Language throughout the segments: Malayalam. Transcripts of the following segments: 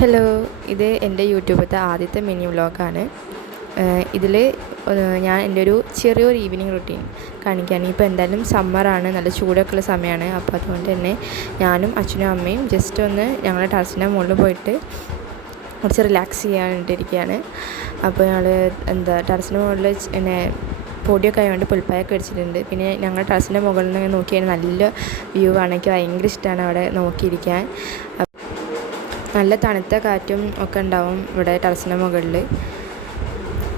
ഹലോ, ഇത് എൻ്റെ യൂട്യൂബിലത്തെ ആദ്യത്തെ മിനി വ്ളോഗാണ്. ഇതിൽ ഞാൻ എൻ്റെ ഒരു ചെറിയൊരു ഈവനിങ് റുട്ടീൻ കാണിക്കുകയാണ്. ഇപ്പോൾ എന്തായാലും സമ്മറാണ്, നല്ല ചൂടൊക്കെ ഉള്ള സമയമാണ്. അപ്പോൾ അതുകൊണ്ട് തന്നെ ഞാനും അച്ഛനും അമ്മയും ജസ്റ്റ് ഒന്ന് ഞങ്ങളുടെ ടെറസിൻ്റെ മുകളിൽ പോയിട്ട് കുറച്ച് റിലാക്സ് ചെയ്യാനിട്ടിരിക്കുകയാണ്. അപ്പോൾ ഞങ്ങൾ ടെറസിൻ്റെ മുകളിൽ പിന്നെ പൊടിയൊക്കെ ആയതുകൊണ്ട് പുൽപ്പായൊക്കെ വെച്ചിട്ടുണ്ട്. പിന്നെ ഞങ്ങളുടെ ടെറസിൻ്റെ മുകളിൽ നിന്ന് നോക്കിയാൽ നല്ല വ്യൂ ആണ്. എനിക്ക് ഭയങ്കര ഇഷ്ടമാണ് അവിടെ നോക്കിയിരിക്കാൻ. നല്ല തണുത്ത കാറ്റും ഒക്കെ ഉണ്ടാവും ഇവിടെ ടെറസിൻ്റെ മുകളിൽ.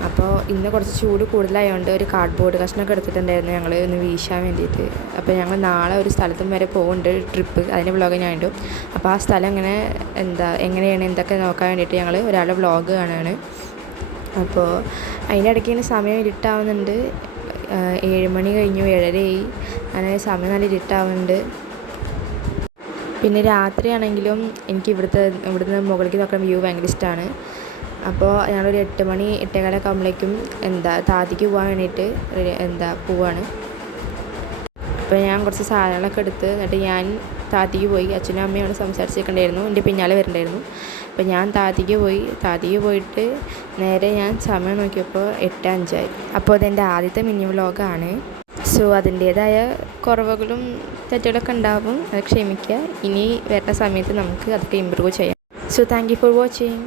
അപ്പോൾ ഇന്ന് കുറച്ച് ചൂട് കൂടുതലായതുകൊണ്ട് ഒരു കാർഡ്ബോർഡ് കഷ്ണമൊക്കെ എടുത്തിട്ടുണ്ടായിരുന്നു ഞങ്ങൾ ഒന്ന് വീശാൻ വേണ്ടിയിട്ട്. അപ്പോൾ ഞങ്ങൾ നാളെ ഒരു സ്ഥലത്തും വരെ പോകുന്നുണ്ട്, ട്രിപ്പ്. അതിൻ്റെ വ്ളോഗ് ഞാൻ ഇടും. അപ്പോൾ ആ സ്ഥലം എങ്ങനെയാണ് എന്തൊക്കെ നോക്കാൻ വേണ്ടിയിട്ട് ഞങ്ങൾ ഒരാളുടെ വ്ളോഗ് കാണുകയാണ്. അപ്പോൾ അതിൻ്റെ ഇടയ്ക്ക് ഇങ്ങനെ സമയം ഇരുട്ടാവുന്നുണ്ട്. 7 മണി കഴിഞ്ഞു, 7:30 അങ്ങനെ സമയം നല്ല ഇരുട്ടാവുന്നുണ്ട്. പിന്നെ രാത്രിയാണെങ്കിലും എനിക്ക് ഇവിടുന്ന് മുകളിലേക്ക് നോക്കാൻ വ്യൂ ഭയങ്കര ഇഷ്ടമാണ്. അപ്പോൾ ഞങ്ങളൊരു 8 മണി 8:15 ആകുമ്പോഴേക്കും താഴത്തേക്ക് പോകാൻ വേണ്ടിയിട്ട് പോവാണ്. അപ്പോൾ ഞാൻ കുറച്ച് സാധനങ്ങളൊക്കെ എടുത്ത് എന്നിട്ട് ഞാൻ താഴത്തേക്ക് പോയി. അച്ഛനും അമ്മയും അവിടെ സംസാരിച്ചിട്ടുണ്ടായിരുന്നു, എൻ്റെ പിന്നാലെ വരുന്നുണ്ടായിരുന്നു. അപ്പോൾ ഞാൻ താഴത്തേക്ക് പോയിട്ട് നേരെ ഞാൻ സമയം നോക്കിയപ്പോൾ 8:05 ആയി. അപ്പോൾ അതെൻ്റെ ആദ്യത്തെ മിനി വ്ളോഗാണ്. സോ അതിൻ്റേതായ കുറവുകളും തെറ്റുകളൊക്കെ ഉണ്ടാവും, അത് ക്ഷമിക്കുക. ഇനി വരുന്ന സമയത്ത് നമുക്ക് അതൊക്കെ ഇമ്പ്രൂവ് ചെയ്യാം. So thank you for watching.